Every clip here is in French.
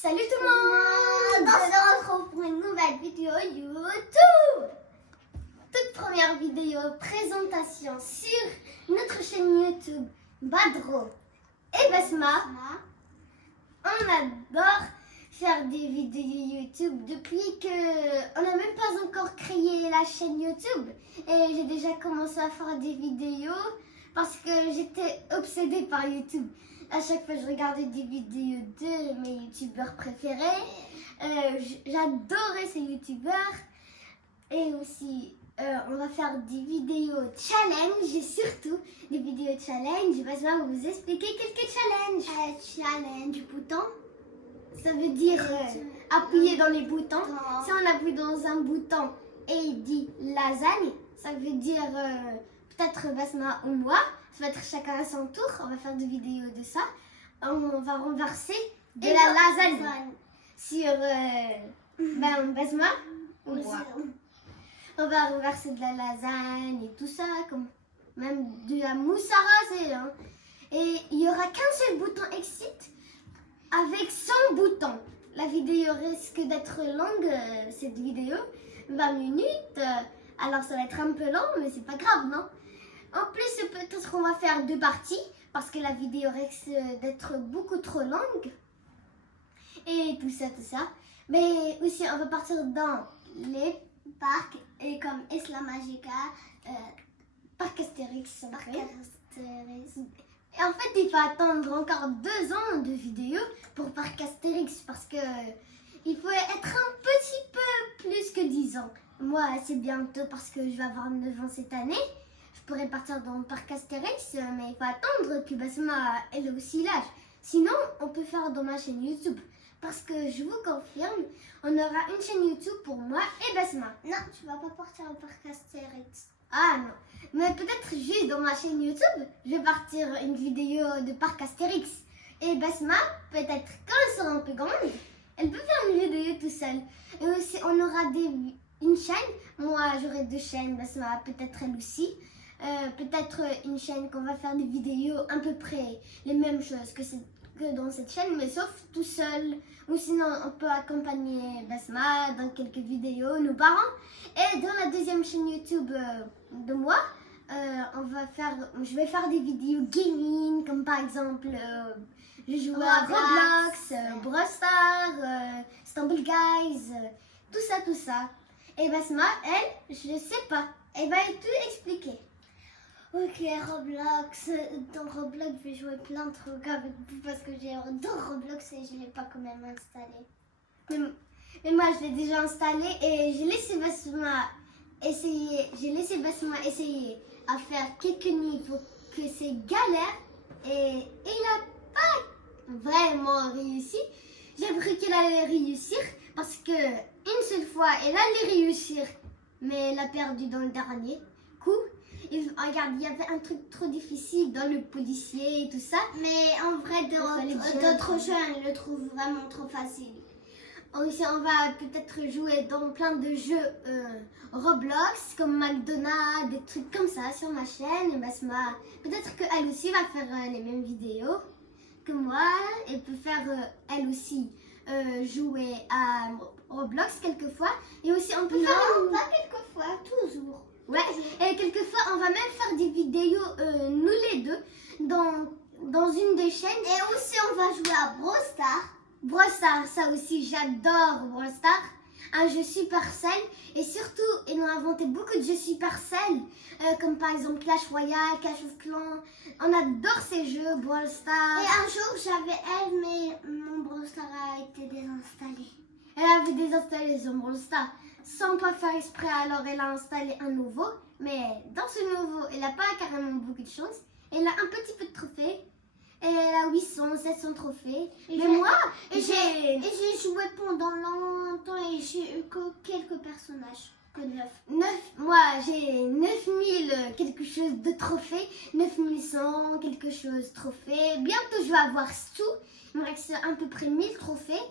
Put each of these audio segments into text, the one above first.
Salut tout le monde! On se retrouve pour une nouvelle vidéo YouTube! Toute première vidéo présentation sur notre chaîne YouTube Badro et Basma. On adore faire des vidéos YouTube depuis que on n'a même pas encore créé la chaîne YouTube. Et j'ai déjà commencé à faire des vidéos parce que j'étais obsédée par YouTube. À chaque fois, je regardais des vidéos de mes youtubeurs préférés. J'adorais ces youtubeurs. Et aussi, on va faire des vidéos challenge, et surtout des vidéos challenge. Basma va vous expliquer quelques challenges. Challenge bouton. Ça veut dire appuyer dans les boutons. Si on appuie dans un bouton et il dit lasagne, ça veut dire peut-être Basma ou moi. Ça va être chacun à son tour. On va faire des vidéos de ça. On va renverser de la lasagne sur Basma ou moi. On va renverser de la lasagne et tout ça, comme même de la mousse à raser. Hein. Et il n'y aura qu'un seul bouton exit avec 100 boutons. La vidéo risque d'être longue, cette vidéo, 20 minutes. Alors ça va être un peu long, mais c'est pas grave, non? En plus, peut-être qu'on va faire 2 parties parce que la vidéo risque d'être beaucoup trop longue. Et tout ça. Mais aussi, on va partir dans les parcs et comme Isla Magica, Parc Astérix. Et en fait, il faut attendre encore 2 ans de vidéo pour Parc Astérix parce que il faut être un petit peu plus que 10 ans. Moi, c'est bientôt parce que je vais avoir 9 ans cette année. Je pourrais partir dans le Parc Astérix, mais il faut attendre que Basma ait aussi l'âge. Sinon, on peut faire dans ma chaîne YouTube. Parce que je vous confirme, on aura une chaîne YouTube pour moi et Basma. Non, tu vas pas partir au Parc Astérix. Ah non, mais peut-être juste dans ma chaîne YouTube, je vais partir une vidéo de Parc Astérix. Et Basma, peut-être quand elle sera un peu grande, elle peut faire une vidéo tout seule. Et aussi, on aura une chaîne. Moi, j'aurai 2 chaînes, Basma, peut-être elle aussi. Peut-être une chaîne qu'on va faire des vidéos à peu près les mêmes choses que dans cette chaîne, mais sauf tout seul. Ou sinon, on peut accompagner Basma dans quelques vidéos, nos parents. Et dans la 2e chaîne YouTube de moi, je vais faire des vidéos gaming, comme par exemple, je joue à Roblox, Brawl Stars, Stumble Guys, tout ça. Et Basma, elle, je ne sais pas, elle va tout expliquer. Ok, Roblox. Dans Roblox, je vais jouer plein de trucs avec vous parce que j'adore Roblox et je ne l'ai pas quand même installé. Mais moi, je l'ai déjà installé et j'ai laissé Basma essayer à faire quelques niveaux que c'est galère et il n'a pas vraiment réussi. J'ai cru qu'il allait réussir parce que une seule fois, elle allait réussir, mais elle a perdu dans le dernier coup. Regarde, il y avait un truc trop difficile dans le policier et tout ça. Mais en vrai, d'autres jeux, elle le trouve vraiment trop facile. Aussi, on va peut-être jouer dans plein de jeux Roblox, comme McDonald's, des trucs comme ça sur ma chaîne. Et Basma, peut-être qu'elle aussi va faire les mêmes vidéos que moi. Elle peut faire, elle aussi, jouer à Roblox quelquefois. Et aussi, on peut faire... Non, pas quelquefois, toujours. Ouais, et quelquefois on va même faire des vidéos, nous les deux, dans une des chaînes. Et aussi on va jouer à Brawl Stars. Brawl Stars, ça aussi j'adore Brawl Stars. Un jeu Supercell. Et surtout, ils ont inventé beaucoup de jeux Supercell. Comme par exemple Clash Royale, Clash of Clans. On adore ces jeux, Brawl Stars. Et un jour j'avais elle, mais mon Brawl Stars a été désinstallé. Elle avait désinstallé son Brawl Stars. Sans pas faire exprès, alors elle a installé un nouveau. Mais dans ce nouveau, elle n'a pas carrément beaucoup de chance. Elle a un petit peu de trophées. Elle a 800, 700 trophées. Mais moi, j'ai joué pendant longtemps et j'ai eu que quelques personnages. Que 9. Moi, j'ai 9000 quelque chose de trophées. 9100 quelque chose de trophées. Bientôt, je vais avoir tout. Il me reste à peu près 1000 trophées.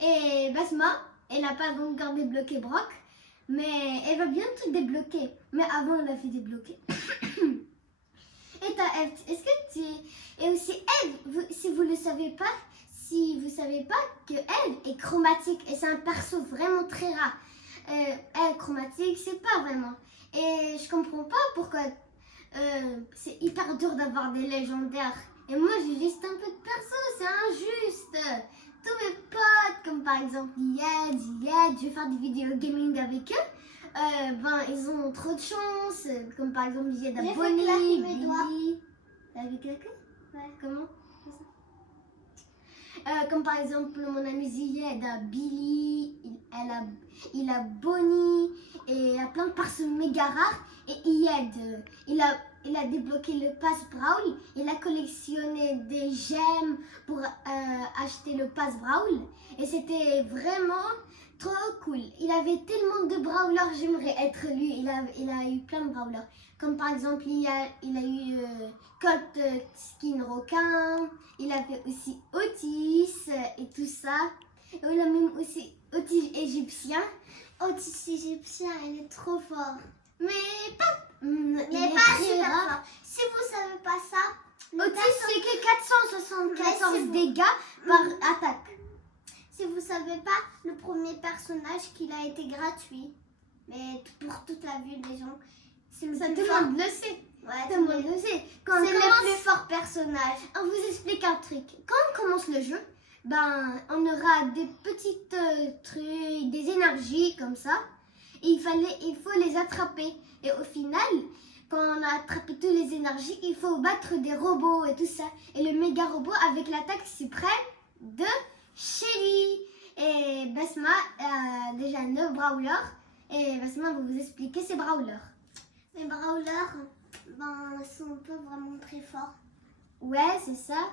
Et Basma, elle n'a pas encore débloqué Brock, mais elle va bientôt débloquer. Mais avant, on l'a fait débloquer. Et t'as Eve, est-ce que tu... Et aussi Eve, si vous ne savez pas, que elle est chromatique et c'est un perso vraiment très rare. Elle, chromatique, c'est pas vraiment. Et je comprends pas pourquoi c'est hyper dur d'avoir des légendaires. Et moi, j'ai juste un peu de perso, c'est injuste. Tous mes potes, comme par exemple Yed, je vais faire des vidéos gaming avec eux. Ils ont trop de chance. Comme par exemple Yed a Bonnie, Billy. Avec claqué? Ouais. Comment? Comme par exemple mon ami Ziyed a Billy, il a Bonnie et il a plein de personnes méga rares. Et Yed, il a débloqué le pass Brawl, il a collectionné des gemmes pour acheter le pass Brawl et c'était vraiment trop cool. Il avait tellement de brawlers, j'aimerais être lui. Il a eu plein de brawlers. Comme par exemple, il a eu Colt Skin Requin, il avait aussi Otis et tout ça. Et il a même aussi Otis égyptien. Otis égyptien, il est trop fort. Mais pas super fort. Si vous savez pas ça, Otis c'est que 474 dégâts par attaque. Si vous savez pas, le premier personnage qu'il a été gratuit. Mais pour toute la vie, les gens, c'est le plus fort. Tout le monde le sait. Ouais, tout le monde le sait. C'est le plus fort personnage. On vous explique un truc. Quand on commence le jeu, on aura des petites trucs, des énergies comme ça. Et il faut les attraper. Et au final, quand on a attrapé toutes les énergies, il faut battre des robots et tout ça. Et le méga robot avec l'attaque suprême de Shelly. Et Basma a déjà 9 brawlers. Et Basma va vous expliquer ces brawlers. Les brawlers, sont pas vraiment très forts. Ouais, c'est ça.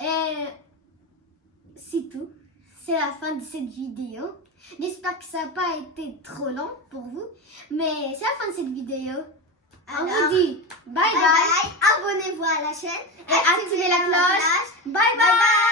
Et c'est tout. C'est la fin de cette vidéo. J'espère que ça n'a pas été trop long pour vous. Mais c'est la fin de cette vidéo. Alors, on vous dit bye bye. Abonnez-vous à la chaîne. Et activez la cloche. Bye bye.